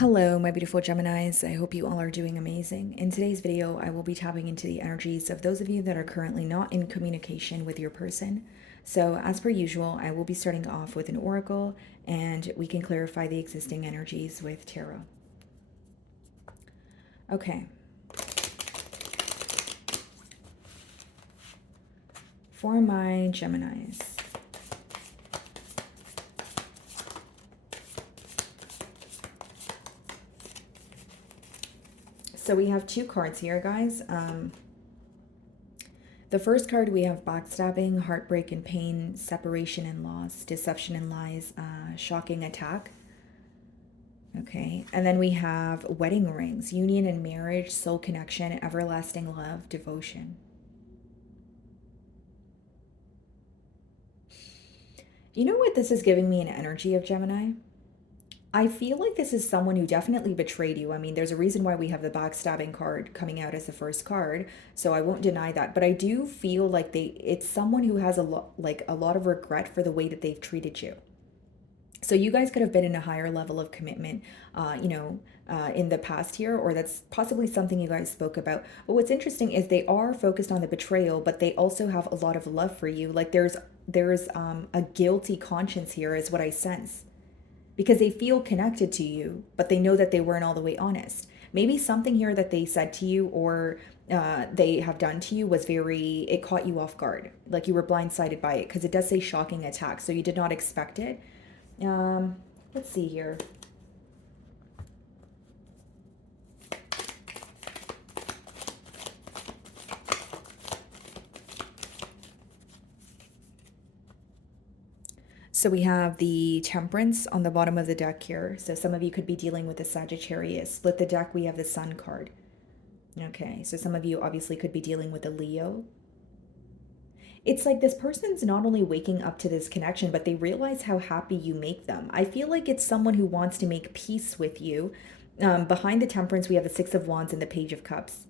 Hello, my beautiful Geminis. I hope you all are doing amazing. In today's video, I will be tapping into the energies of those of you that are currently not in communication with your person. So, as per usual, I will be starting off with an oracle and we can clarify the existing energies with tarot. Okay. For my Geminis. So we have two cards here, guys. The first card, we have backstabbing, heartbreak and pain, separation and loss, deception and lies, shocking attack. Okay, and then we have wedding rings, union and marriage, soul connection, everlasting love, devotion. You know what this is giving me an energy of, Gemini? I feel like this is someone who definitely betrayed you. I mean, there's a reason why we have the backstabbing card coming out as the first card, so I won't deny that. But I do feel like it's someone who has a lot of regret for the way that they've treated you. So you guys could have been in a higher level of commitment, in the past here, or that's possibly something you guys spoke about. But what's interesting is they are focused on the betrayal, but they also have a lot of love for you. Like there's a guilty conscience here, is what I sense, because they feel connected to you, but they know that they weren't all the way honest. Maybe something here that they said to you or they have done to you it caught you off guard. Like you were blindsided by it, because it does say shocking attack. So you did not expect it. Let's see here. So we have the Temperance on the bottom of the deck here. So some of you could be dealing with the Sagittarius. Split the deck, we have the Sun card. Okay, so some of you obviously could be dealing with a Leo. It's like this person's not only waking up to this connection, but they realize how happy you make them. I feel like it's someone who wants to make peace with you. Behind the Temperance, we have the Six of Wands and the Page of Cups.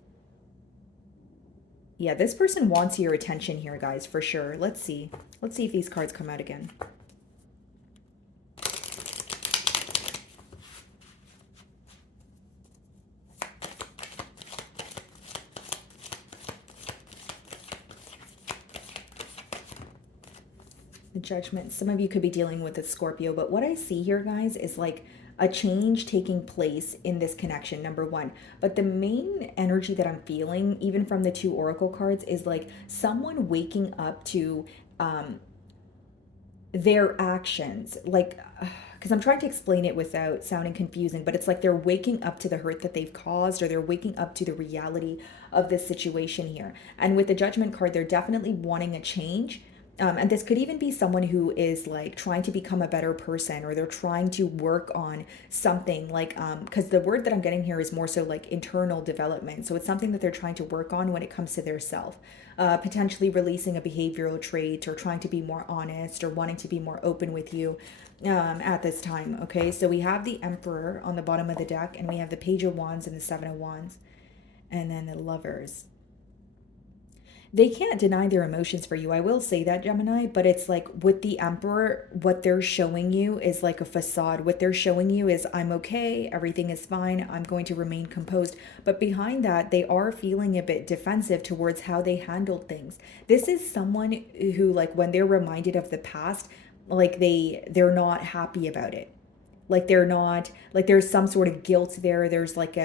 Yeah, this person wants your attention here, guys, for sure. Let's see. Let's see if these cards come out again. The Judgment. Some of you could be dealing with a Scorpio, but what I see here, guys, is like a change taking place in this connection, number one. But the main energy that I'm feeling, even from the two oracle cards, is like someone waking up to their actions. Like, because I'm trying to explain it without sounding confusing, but it's like they're waking up to the hurt that they've caused, or they're waking up to the reality of this situation here. And with the Judgment card, they're definitely wanting a change. And this could even be someone who is like trying to become a better person, or they're trying to work on something like, because the word that I'm getting here is more so like internal development. So it's something that they're trying to work on when it comes to their self, potentially releasing a behavioral trait, or trying to be more honest, or wanting to be more open with you at this time. Okay, so we have the Emperor on the bottom of the deck, and we have the Page of Wands and the Seven of Wands, and then the Lovers. They can't deny their emotions for you. I will say that, Gemini, but it's like with the Emperor, what they're showing you is like a facade. What they're showing you is, I'm okay, everything is fine, I'm going to remain composed. But behind that, they are feeling a bit defensive towards how they handled things. This is someone who, like, when they're reminded of the past, like they're not happy about it. Like they're not, like there's some sort of guilt there. There's like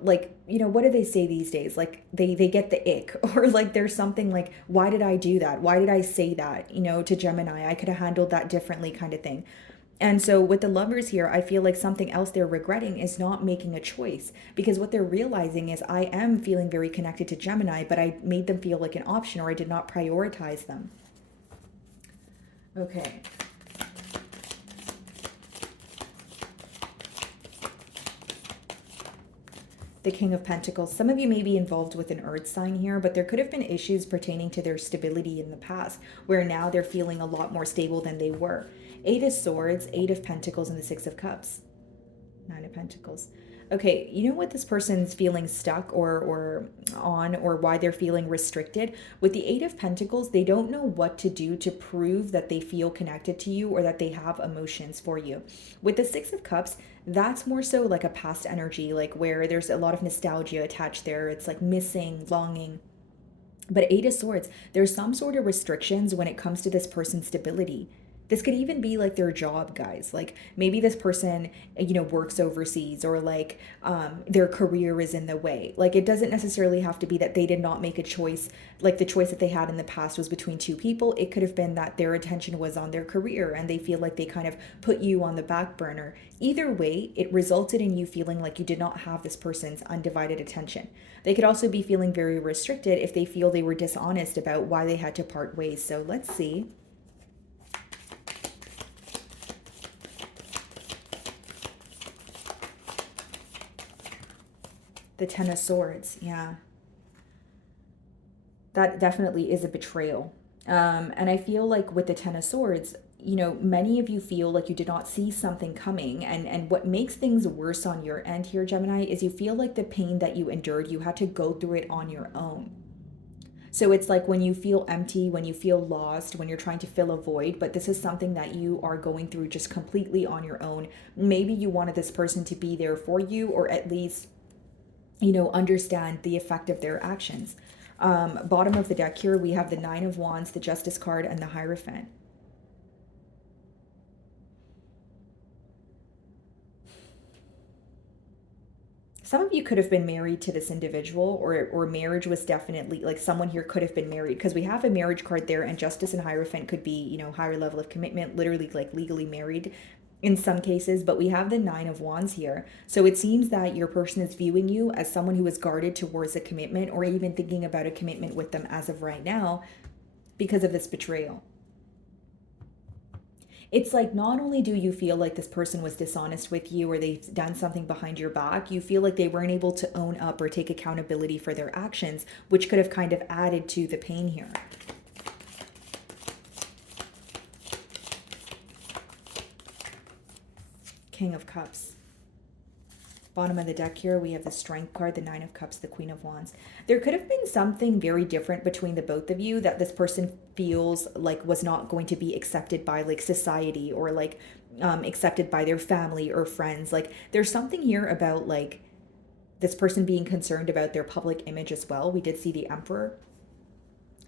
like, what do they say these days, like they get the ick, or like there's something like, why did I do that, why did I say that, to Gemini, I could have handled that differently, kind of thing. And so with the Lovers here, I feel like something else they're regretting is not making a choice, because what they're realizing is, I am feeling very connected to Gemini, but I made them feel like an option, or I did not prioritize them. Okay. The King of Pentacles. Some of you may be involved with an earth sign here, but there could have been issues pertaining to their stability in the past, where now they're feeling a lot more stable than they were. Eight of Swords, Eight of Pentacles, and the Six of Cups. Nine of Pentacles. Okay, you know what this person's feeling stuck or on, or why they're feeling restricted? With the Eight of Pentacles, they don't know what to do to prove that they feel connected to you or that they have emotions for you. With the Six of Cups, that's more so like a past energy, like where there's a lot of nostalgia attached there. It's like missing, longing. But Eight of Swords, there's some sort of restrictions when it comes to this person's stability. This could even be like their job, guys. Like maybe this person, works overseas, or like their career is in the way. Like it doesn't necessarily have to be that they did not make a choice. Like the choice that they had in the past was between two people. It could have been that their attention was on their career and they feel like they kind of put you on the back burner. Either way, it resulted in you feeling like you did not have this person's undivided attention. They could also be feeling very restricted if they feel they were dishonest about why they had to part ways. So let's see. The Ten of Swords, yeah. That definitely is a betrayal. And I feel like with the Ten of Swords, many of you feel like you did not see something coming. And what makes things worse on your end here, Gemini, is you feel like the pain that you endured, you had to go through it on your own. So it's like when you feel empty, when you feel lost, when you're trying to fill a void, but this is something that you are going through just completely on your own. Maybe you wanted this person to be there for you, or at least, understand the effect of their actions. Bottom of the deck here, we have the Nine of Wands, the Justice card, and the Hierophant. Some of you could have been married to this individual, or marriage was definitely, like, someone here could have been married, because we have a marriage card there, and Justice and Hierophant could be, higher level of commitment, literally like legally married in some cases. But we have the Nine of Wands here. So it seems that your person is viewing you as someone who is guarded towards a commitment, or even thinking about a commitment with them as of right now, because of this betrayal. It's like not only do you feel like this person was dishonest with you, or they've done something behind your back, you feel like they weren't able to own up or take accountability for their actions, which could have kind of added to the pain here. King of Cups. Bottom of the deck here, we have the Strength card, the Nine of Cups, the Queen of Wands. There could have been something very different between the both of you that this person feels like was not going to be accepted by like society, or like accepted by their family or friends. Like there's something here about like this person being concerned about their public image as well. We did see the Emperor.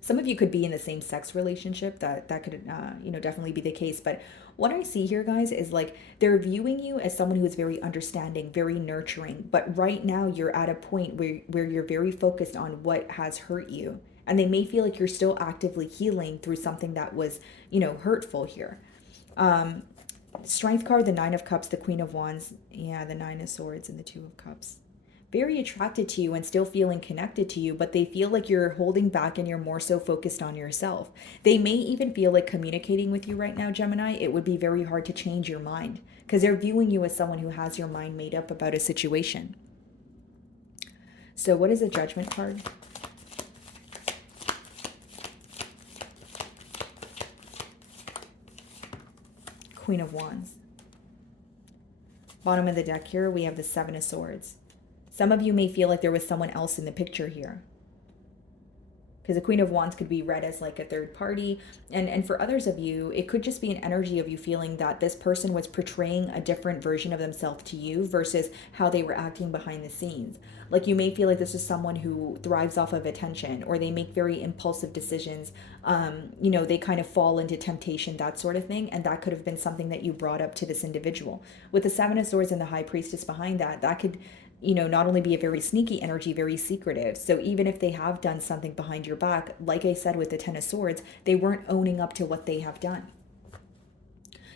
Some of you could be in the same sex relationship. That could definitely be the case. But what I see here, guys, is like they're viewing you as someone who is very understanding, very nurturing. But right now you're at a point where you're very focused on what has hurt you. And they may feel like you're still actively healing through something that was, hurtful here. Strength card, the Nine of Cups, the Queen of Wands. Yeah, the Nine of Swords and the Two of Cups. Very attracted to you and still feeling connected to you, but they feel like you're holding back and you're more so focused on yourself. They may even feel like communicating with you right now, Gemini, it would be very hard to change your mind, because they're viewing you as someone who has your mind made up about a situation. So what is the Judgment card? Queen of Wands. Bottom of the deck here, we have the Seven of Swords. Some of you may feel like there was someone else in the picture here, because the Queen of Wands could be read as like a third party. And for others of you, it could just be an energy of you feeling that this person was portraying a different version of themselves to you versus how they were acting behind the scenes. Like you may feel like this is someone who thrives off of attention, or they make very impulsive decisions. They kind of fall into temptation, that sort of thing. And that could have been something that you brought up to this individual. With the Seven of Swords and the High Priestess behind that, that could not only be a very sneaky energy, very secretive. So even if they have done something behind your back, like I said with the Ten of Swords, they weren't owning up to what they have done.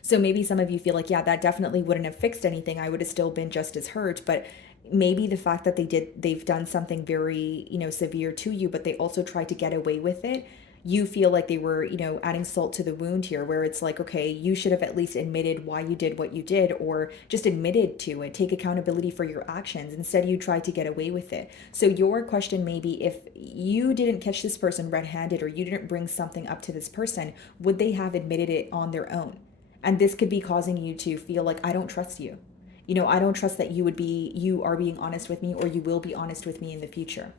So maybe some of you feel like, yeah, that definitely wouldn't have fixed anything. I would have still been just as hurt. But maybe the fact that they've done something very, severe to you, but they also tried to get away with it. You feel like they were, adding salt to the wound here, where it's like, okay, you should have at least admitted why you did what you did, or just admitted to it, take accountability for your actions. Instead, you tried to get away with it. So your question may be, if you didn't catch this person red-handed, or you didn't bring something up to this person, would they have admitted it on their own? And this could be causing you to feel like, I don't trust you. You know, I don't trust that you are being honest with me, or you will be honest with me in the future.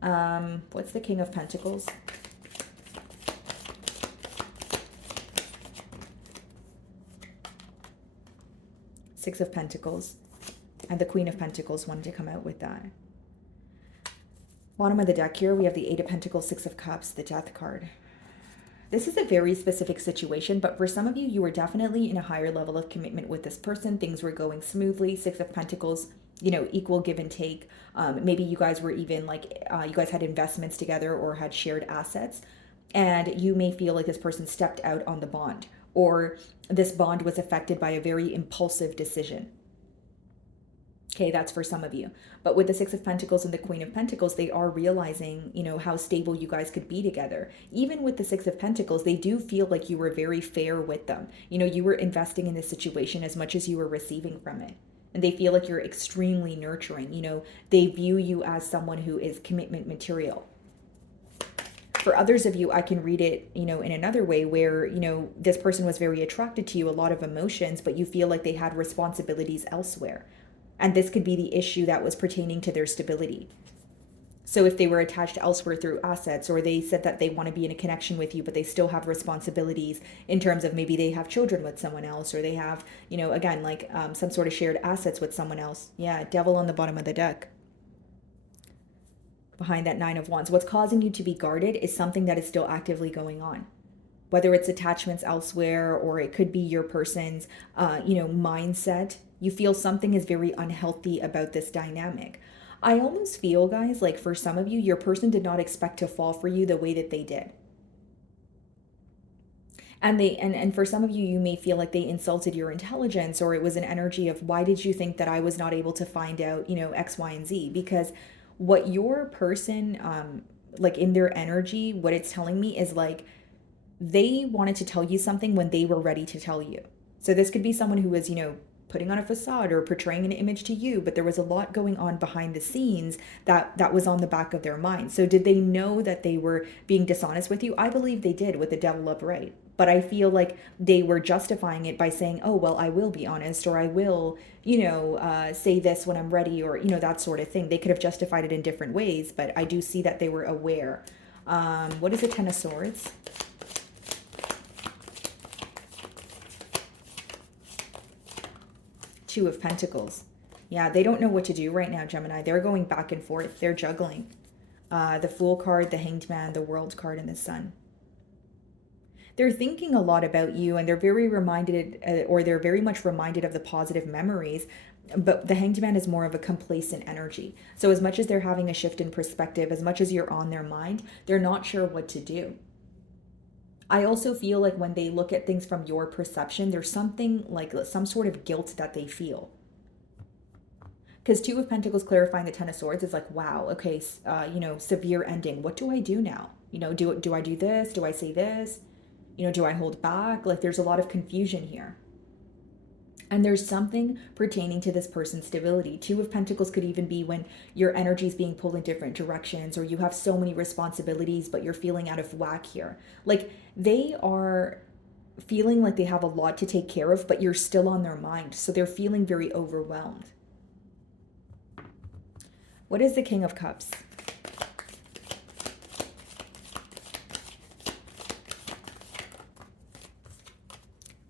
What's the King of Pentacles? Six of Pentacles. And the Queen of Pentacles wanted to come out with that. Bottom of the deck here, we have the Eight of Pentacles, Six of Cups, the Death card. This is a very specific situation, but for some of you, you were definitely in a higher level of commitment with this person. Things were going smoothly. Six of Pentacles, you know, equal give and take. Maybe you guys were even like, you guys had investments together or had shared assets. And you may feel like this person stepped out on the bond, or this bond was affected by a very impulsive decision. Okay, that's for some of you. But with the Six of Pentacles and the Queen of Pentacles, they are realizing, you know, how stable you guys could be together. Even with the Six of Pentacles, they do feel like you were very fair with them. You know, you were investing in this situation as much as you were receiving from it. And they feel like you're extremely nurturing. You know, they view you as someone who is commitment material. For others of you, I can read it, you know, in another way where, you know, this person was very attracted to you, a lot of emotions, but you feel like they had responsibilities elsewhere. And this could be the issue that was pertaining to their stability. So if they were attached elsewhere through assets, or they said that they want to be in a connection with you, but they still have responsibilities in terms of maybe they have children with someone else, or they have, you know, again, like some sort of shared assets with someone else. Yeah, Devil on the bottom of the deck. Behind that Nine of Wands. What's causing you to be guarded is something that is still actively going on. Whether it's attachments elsewhere, or it could be your person's, you know, mindset. You feel something is very unhealthy about this dynamic. I almost feel, guys, like for some of you, your person did not expect to fall for you the way that they did. And and for some of you, you may feel like they insulted your intelligence, or it was an energy of, why did you think that I was not able to find out, you know, X, Y, and Z? Because what your person, like in their energy, what it's telling me is like, they wanted to tell you something when they were ready to tell you. So this could be someone who was, you know, putting on a facade or portraying an image to you, but there was a lot going on behind the scenes that was on the back of their mind. So did they know that they were being dishonest with you? I believe they did, with the Devil upright. But I feel like they were justifying it by saying, oh, well, I will be honest, or I will, you know, say this when I'm ready, or, you know, that sort of thing. They could have justified it in different ways, but I do see that they were aware. What is the Ten of Swords? Two of Pentacles. Yeah, they don't know what to do right now, Gemini. They're going back and forth. They're juggling. The Fool card, the Hanged Man, the World card, and the Sun. They're thinking a lot about you, and they're very reminded, or they're very much reminded of the positive memories. But the Hanged Man is more of a complacent energy. So as much as they're having a shift in perspective, as much as you're on their mind, they're not sure what to do. I also feel like when they look at things from your perception, there's something like some sort of guilt that they feel. Because Two of Pentacles clarifying the Ten of Swords is like, wow, okay, you know, severe ending. What do I do now? You know, do I do this? Do I say this? You know, do I hold back? Like, there's a lot of confusion here. And there's something pertaining to this person's stability. Two of Pentacles could even be when your energy is being pulled in different directions, or you have so many responsibilities, but you're feeling out of whack here. Like, they are feeling like they have a lot to take care of, but you're still on their mind. So they're feeling very overwhelmed. What is the King of Cups?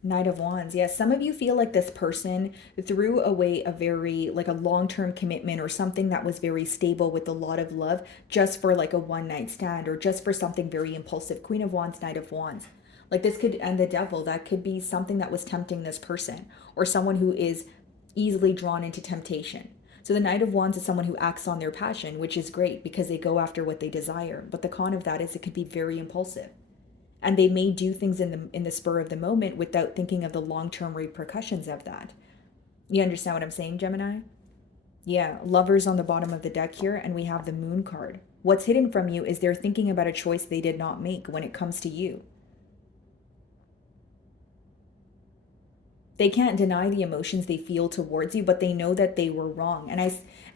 Knight of Wands. Yes, some of you feel like this person threw away a very, like a long-term commitment, or something that was very stable with a lot of love, just for like a one-night stand, or just for something very impulsive. Queen of Wands, Knight of Wands. Like this could, and the Devil, that could be something that was tempting this person, or someone who is easily drawn into temptation. So the Knight of Wands is someone who acts on their passion, which is great because they go after what they desire. But the con of that is it could be very impulsive. And they may do things in the spur of the moment without thinking of the long-term repercussions of that. You understand what I'm saying, Gemini? Yeah, Lovers on the bottom of the deck here, and we have the Moon card. What's hidden from you is they're thinking about a choice they did not make when it comes to you. They can't deny the emotions they feel towards you, but they know that they were wrong.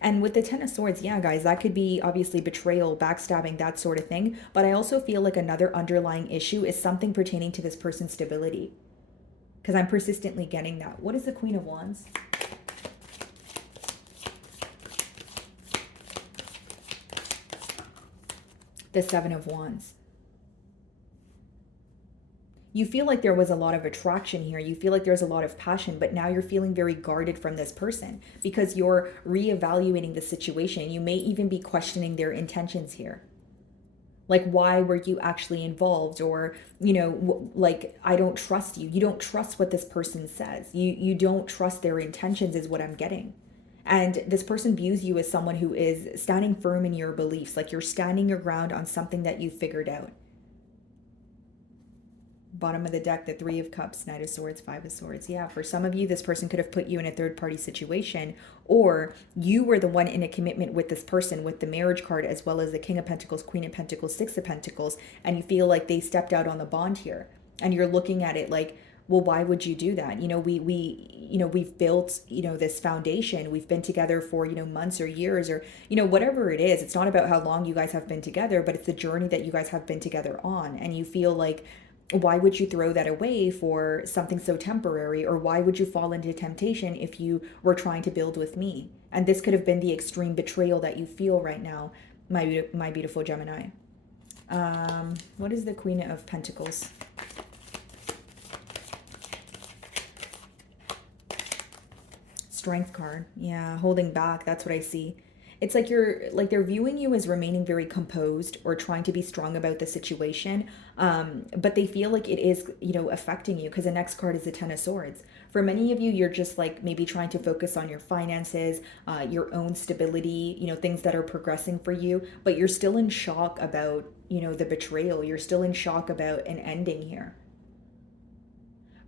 And with the Ten of Swords, yeah, guys, that could be obviously betrayal, backstabbing, that sort of thing. But I also feel like another underlying issue is something pertaining to this person's stability. Because I'm persistently getting that. What is the Queen of Wands? The Seven of Wands. You feel like there was a lot of attraction here. You feel like there's a lot of passion, but now you're feeling very guarded from this person because you're reevaluating the situation. You may even be questioning their intentions here. Like, why were you actually involved? Or, like, I don't trust you. You don't trust what this person says. You don't trust their intentions, is what I'm getting. And this person views you as someone who is standing firm in your beliefs, like you're standing your ground on something that you figured out. Bottom of the deck, the Three of Cups, Knight of Swords, Five of Swords. Yeah, for some of you, this person could have put you in a third party situation, or you were the one in a commitment with this person with the marriage card, as well as the King of Pentacles, Queen of Pentacles, Six of Pentacles, and you feel like they stepped out on the bond here. And you're looking at it like, well, why would you do that? We've built, this foundation. We've been together for, months or years or, whatever it is. It's not about how long you guys have been together, but it's the journey that you guys have been together on. And you feel like, why would you throw that away for something so temporary? Or why would you fall into temptation if you were trying to build with me? And this could have been the extreme betrayal that you feel right now, my beautiful Gemini. What is the Queen of Pentacles? Strength card. Yeah, holding back. That's what I see. It's like they're viewing you as remaining very composed or trying to be strong about the situation. But they feel like it is, affecting you because the next card is the Ten of Swords. For many of you, you're just like maybe trying to focus on your finances, your own stability, things that are progressing for you, but you're still in shock about, the betrayal. You're still in shock about an ending here.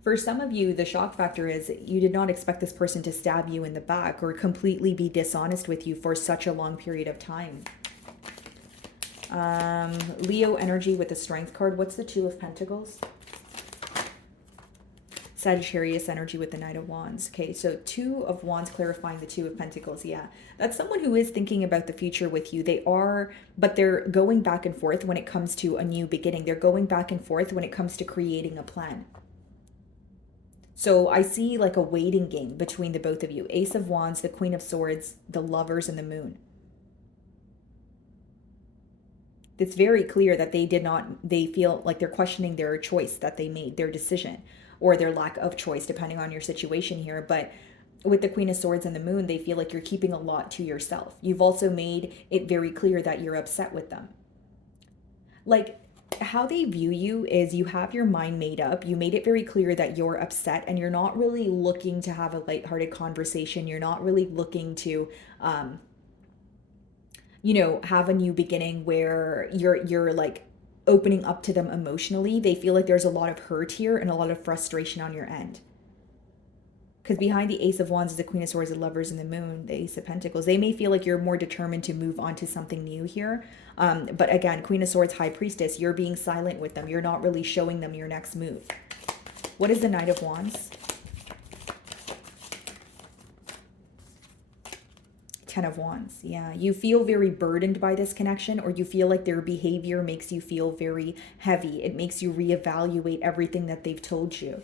For some of you, the shock factor is you did not expect this person to stab you in the back or completely be dishonest with you for such a long period of time. Leo energy with the Strength card. What's the Two of Pentacles? Sagittarius energy with the Knight of Wands. Okay, so Two of Wands clarifying the Two of Pentacles. Yeah, that's someone who is thinking about the future with you. They are, but they're going back and forth when it comes to a new beginning. They're going back and forth when it comes to creating a plan. So I see like a waiting game between the both of you. Ace of Wands, the Queen of Swords, the Lovers, and the Moon. It's very clear that they feel like they're questioning their choice that they made, their decision, or their lack of choice, depending on your situation here. But with the Queen of Swords and the Moon, they feel like you're keeping a lot to yourself. You've also made it very clear that you're upset with them. Like, how they view you is you have your mind made up. You made it very clear that you're upset and you're not really looking to have a lighthearted conversation. You're not really looking to, have a new beginning where you're like opening up to them emotionally. They feel like there's a lot of hurt here and a lot of frustration on your end. Because behind the Ace of Wands is the Queen of Swords, the Lovers, and the Moon, the Ace of Pentacles. They may feel like you're more determined to move on to something new here. But again, Queen of Swords, High Priestess, you're being silent with them. You're not really showing them your next move. What is the Knight of Wands? Ten of Wands. Yeah, you feel very burdened by this connection, or you feel like their behavior makes you feel very heavy. It makes you reevaluate everything that they've told you.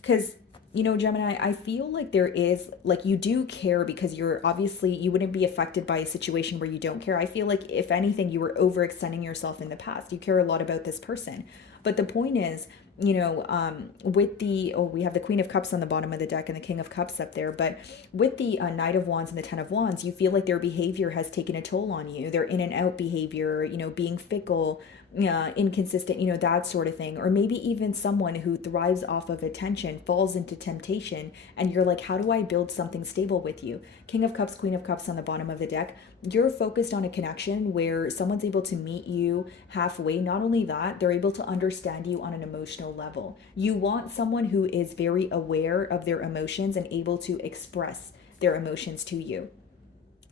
Because Gemini, I feel like there is, like, you do care because you wouldn't be affected by a situation where you don't care. I feel like, if anything, you were overextending yourself in the past. You care a lot about this person. But the point is, we have the Queen of Cups on the bottom of the deck and the King of Cups up there. But with the Knight of Wands and the Ten of Wands, you feel like their behavior has taken a toll on you. Their in and out behavior, being fickle, inconsistent, that sort of thing. Or maybe even someone who thrives off of attention falls into temptation and you're like, how do I build something stable with you? King of Cups, Queen of Cups on the bottom of the deck. You're focused on a connection where someone's able to meet you halfway. Not only that, they're able to understand you on an emotional level. You want someone who is very aware of their emotions and able to express their emotions to you.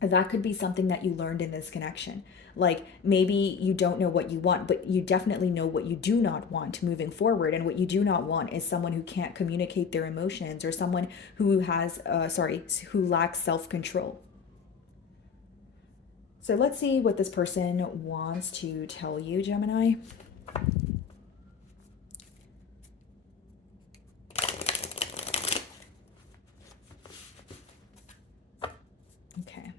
That could be something that you learned in this connection. Like, maybe you don't know what you want, but you definitely know what you do not want moving forward. And what you do not want is someone who can't communicate their emotions, or someone who who lacks self-control. So let's see what this person wants to tell you, Gemini. Okay.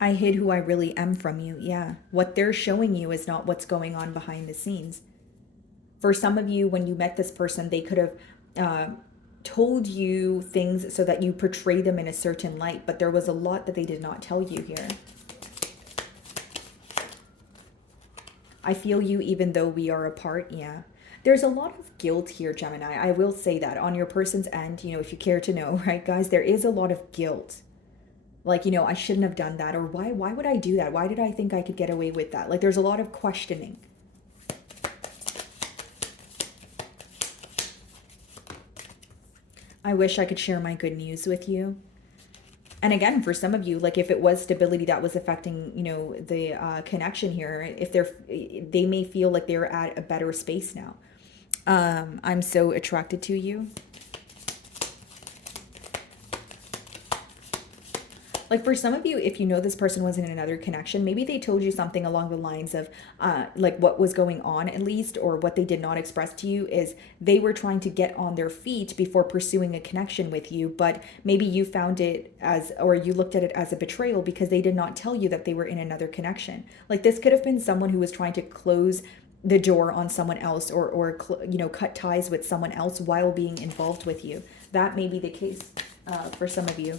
I hid who I really am from you. Yeah. What they're showing you is not what's going on behind the scenes. For some of you, when you met this person, they could have uh, told you things so that you portray them in a certain light, but there was a lot that they did not tell you here. I feel you even though we are apart. Yeah. There's a lot of guilt here, Gemini. I will say that on your person's end, if you care to know, right, guys, there is a lot of guilt. Like, I shouldn't have done that, or why would I do that? Why did I think I could get away with that? Like, there's a lot of questioning. I wish I could share my good news with you. And again, for some of you, like if it was stability that was affecting, the connection here, if they may feel like they're at a better space now. I'm so attracted to you. Like for some of you, if you know this person was in another connection, maybe they told you something along the lines of like what was going on at least, or what they did not express to you is they were trying to get on their feet before pursuing a connection with you. But maybe you found it as, or you looked at it as a betrayal because they did not tell you that they were in another connection. Like this could have been someone who was trying to close the door on someone else, or cut ties with someone else while being involved with you. That may be the case for some of you.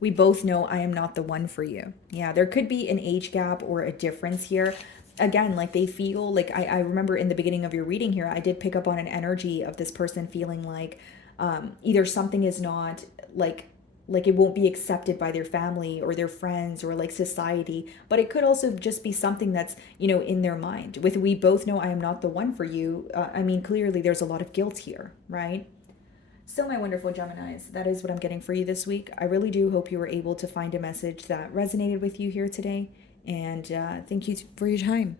We both know I am not the one for you. Yeah, there could be an age gap or a difference here. Again, like they feel like I remember in the beginning of your reading here, I did pick up on an energy of this person feeling like either something is not like it won't be accepted by their family or their friends or like society, but it could also just be something that's in their mind. With we both know I am not the one for you, I mean clearly there's a lot of guilt here, right? So, my wonderful Geminis, that is what I'm getting for you this week. I really do hope you were able to find a message that resonated with you here today. And thank you for your time.